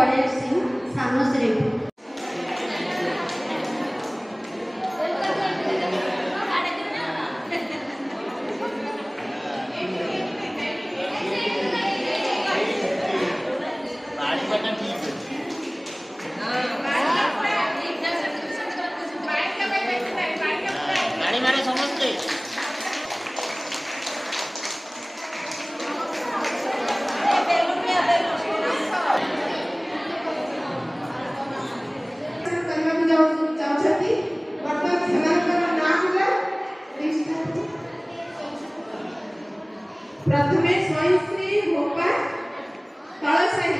बड़े सिंह सानश्री। प्रथमे स्वयंश्री गोपा तलसाही।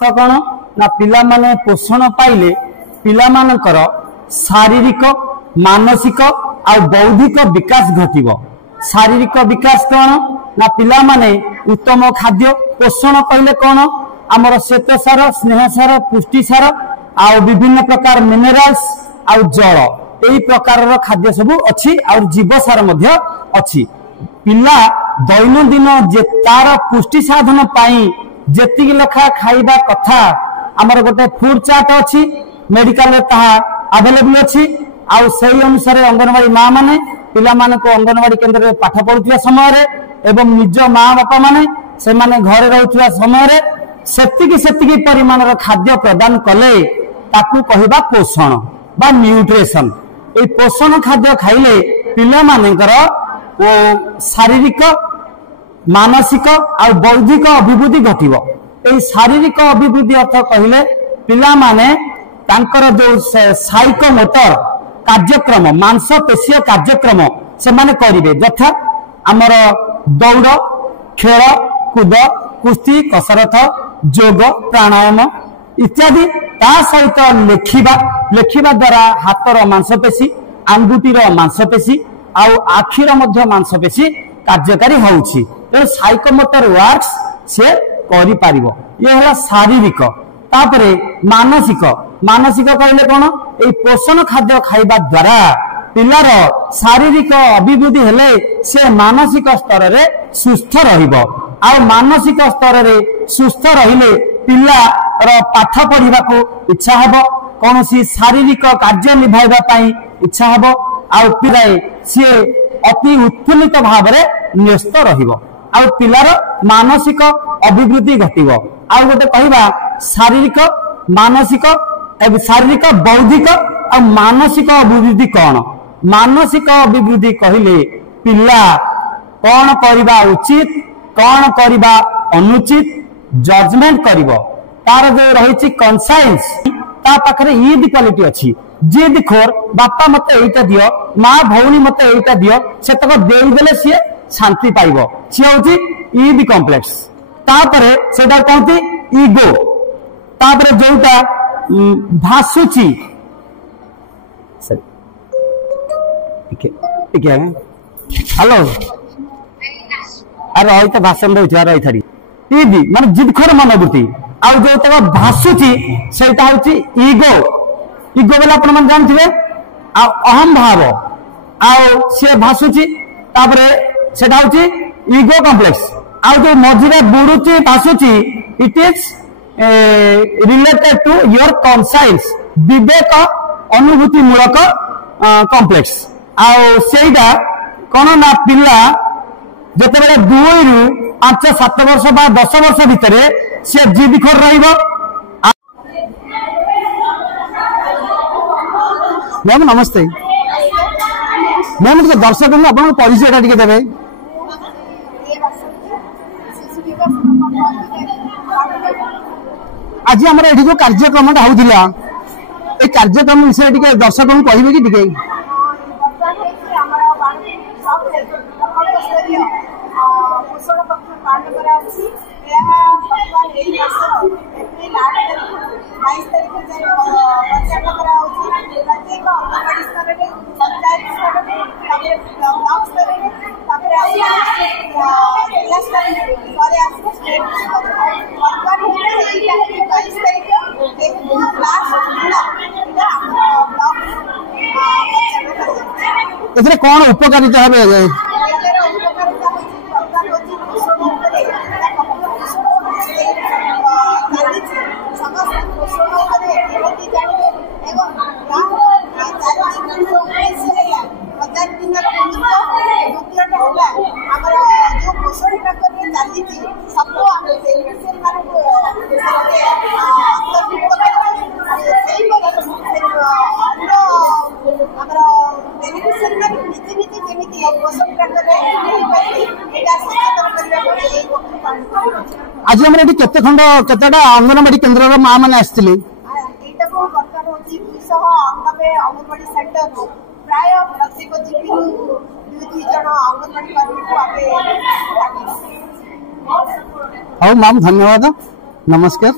तो कौन ना पिला माने पोषण पाइले पिला मानकर शारीरिक मानसिक और बौद्धिक विकास घटिबो। शारीरिक विकास कौन ना पिला माने उत्तम खाद्य पोषण कहले कौन आमर श्वेत सार स्नेह सार पुष्टि सार आ विभिन्न प्रकार मिनरल्स और जल यही प्रकार खाद्य सब अच्छी और जीव सार मध्य अच्छी। पिला दैनंदिन जे तार पुष्टि साधन पाई जेतिक लेखा खाइबा कथा आमर गोटे फूड चार्ट अच्छी मेडिकल रे ताहा अवेलेबल अच्छी आउ सही अनुसार अंगनवाड़ी माँ माने पिला माने को अंगनवाड़ी केंद्र रे पाठ पढुथिया समय रे एवं निज माँ बापा माने से माने घरे रहउथिया समय रे सेतिकी परिमाणर खाद्य प्रदान कले ताकू कहिबा पोषण बा न्यूट्रिशन। ए पोषण खाद्य खाइले पिला मानेकर ओ शारीरिक मानसिक और बौद्धिक अभिवृद्धि घटिबो। ए शारीरिक अभिवृद्धि अर्थ कहले पिला माने तांकर जो साइकोमोटर कार्यक्रम मांसपेशीय कार्यक्रम से माने करिवे यथा आमर दौड़ खेल कूद कुस्ती कसरत योग प्राणायाम इत्यादि ता सहित लेखिबा द्वारा हाथर मांसपेशी आंगुटीर मांसपेशी आउ आखिर मध्य मांसपेशी कार्यकारी होउछि। तो साइकोमोटर वर्क्स से करि पारिबो। ये होला शारीरिक। तापरे मानसिक कहले कोन ए पोषण खाद्य खाइबा द्वारा पिलार शारीरिक अभिवृद्धि हेले से मानसिक स्तर रे सुस्थ रहिबो। आ मानसिक स्तर रे सुस्थ रहिले पिलार पाठ पढ़िबा को इच्छा हबो कोनोसी शारीरिक कार्य निभाइबा पई इच्छा हबो आ पिलाए से अति उत्फुल्लित भाव रे न्यस्त रहिबो आ पिलार मानसिक अभिवृद्धि घटिबो। आ गोटे कहबा शारीरिक मानसिक एवं शारीरिक बौद्धिक और मानसिक अभिवृद्धि कौन मानसिक अभिवृद्धि कहले पिला कौन करबा उचित कौन करबा अनुचित जजमेंट करिवो तार जो रही कन्साइंस ता पाखरे ईद क्वालिटी अच्छी जिद खोर बापा मते एटा दियो माँ भौणी मते एटा दियो से तक देई देले सी शांति पाइबो सी होची ईद कॉम्प्लेक्स। तापरे सेटा कहती ईगो तापरे जोटा भासुची हेलो अरे रही तो भाषण रही रही थारी ईद माने जिदखोर मनोवृत्ति आ जो तक भासुची सेटा होची ईगो ईगो बोले आपण मन जानथिबे आ अहम भाव आ से भासुची तापरे सेटा होची ईगो कॉम्प्लेक्स आ जो मझिरे बुडुची भासुची it is related to your conscience विवेक अनुभूति मूलक कॉम्प्लेक्स आईटा कौन ना पिला जिते 2 ରୁ 5-7 वर्ष बा 10 वर्ष भितर से जिदखोर रहिबो। मैम नमस्ते मैम दर्शक अपन परिचय टे देवे। आज आम ये जो कार्यक्रम होता ये कार्यक्रम विषय टे दर्शक को कहे कि टे एथरे कौन उपकारिता है एकर उपकारिता होची प्रधान होची पोषण उपरे पोषण चालीछि समस्त पोषण उपरे केମିତି जानिबे एवं चार दिन उद्देश्य है 1000 दिन द्वितीयटा होला हमर जो पोषण प्रक्रिया चालीछि सबको हम बेनिफिशियल मानक अंतर्भुक्त करछि सेही ଆମର ବେନିଫିशियल मानक नीति नीति केମିତି पोषण प्रक्रिया एटा सचेतन କରିବା ପାଇଁ ଏହି वक्त आज हमर एटी केते खंड केतेटा अंगनवाड़ी केंद्र रो मां माने आस्थिले एटा को सरकार होची 290 अंगनवाड़ी सेंटर रो प्राय प्रत्येक जीपी 2 जण अंगनवाड़ी कर्मी को आगे हौ मैम धन्यवाद नमस्कार।